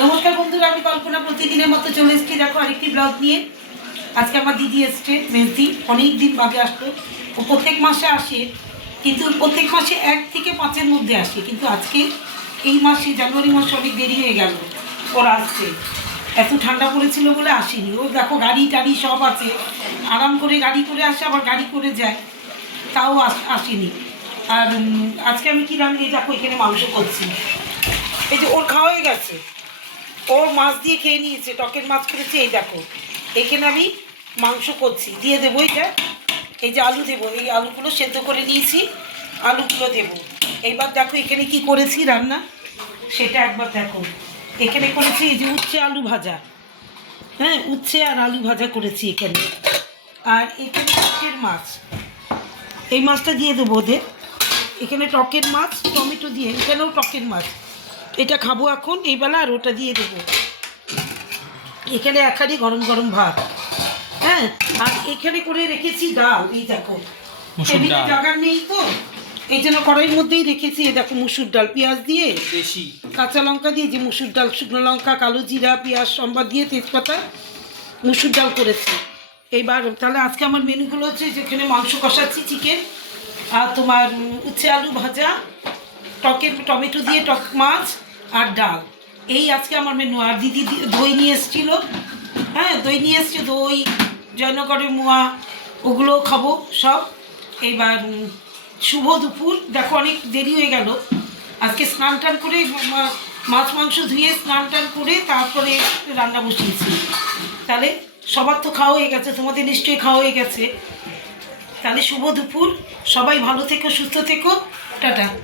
নমস্কার বন্ধুরা, আমি কল্পনা প্রতিদিনের মতো চলে এসেছি। দেখো আরেকটি ব্লগ নিয়ে। আজকে আমার দিদি এসছে, মেহেদি। অনেক দিন বাদে আসলো। ও প্রত্যেক মাসে আসে, কিন্তু প্রত্যেক মাসে 1 থেকে 5-এর মধ্যে আসে, কিন্তু আজকে এই মাসে জানুয়ারি মাসে অনেক দেরি হয়ে গেল ওর আসতে। এত ঠান্ডা পড়েছিল বলে আসেনি। ও দেখো গাড়ি টাড়ি সব আছে, আরাম করে গাড়ি করে আসে, আবার গাড়ি করে যায়, তাও আসেনি। আর আজকে আমি কী রান্না, দেখো এখানে মাংস করছি। এই যে ওর খাওয়া হয়ে গেছে, ওর মাছ দিয়ে খেয়ে নিয়েছে, টকের মাছ করেছে। এই দেখো এখানে আমি মাংস করছি, দিয়ে দেবো এটা। এই যে আলু দেবো, এই আলুগুলো সেদ্ধ করে নিয়েছি, আলুগুলো দেবো। এইবার দেখো এখানে কি করেছি রান্না, সেটা একবার দেখো। এখানে করেছি এই যে উচ্ছে আলু ভাজা, হ্যাঁ, উচ্ছে আর আলু ভাজা করেছি এখানে। আর এখানে টকের মাছ, এই মাছটা দিয়ে দেবো ওদের। এখানে টকের মাছ টমেটো দিয়ে, এখানেও টকের মাছ। এটা খাবো এখন এই বেলা, আর ওটা দিয়ে দেবো। এখানে একখানি গরম গরম ভাত, হ্যাঁ। আর এখানে করে রেখেছি ডাল, এই দেখো। টেবিলে জায়গা নেই তো, এই জন্য কড়াইয়ের মধ্যেই রেখেছি। এই দেখো মুসুর ডাল, পেঁয়াজ দিয়ে, বেশি কাঁচা লঙ্কা দিয়ে, যে মুসুর ডাল, শুকনো লঙ্কা, কালো জিরা, পেঁয়াজ সম্বাদ দিয়ে, তেজপাতা, মুসুর ডাল করেছি। এইবার তাহলে আজকে আমার মেনুগুলো হচ্ছে, যেখানে মাংস কষাচ্ছি চিকেন, আর তোমার উচ্ছে আলু ভাজা, টকের টমেটো দিয়ে টক মাছ, আর ডাল। এই আজকে আমার মেনু। আর দিদি দই নিয়ে এসেছিলো, হ্যাঁ, দই নিয়ে এসছে, দই, জয়নগরের মোয়া, ওগুলোও খাবো সব। এইবার শুভ দুপুর। দেখো অনেক দেরি হয়ে গেল আজকে। স্নান টান করে, মাছ মাংস ধুয়ে স্নান টান করে তারপরে রান্না বসিয়েছি। তাহলে সবার তো খাওয়া হয়ে গেছে, তোমাদের নিশ্চয়ই খাওয়া হয়ে গেছে। তাহলে শুভ দুপুর, সবাই ভালো থেকো, সুস্থ থেকো, টাটা।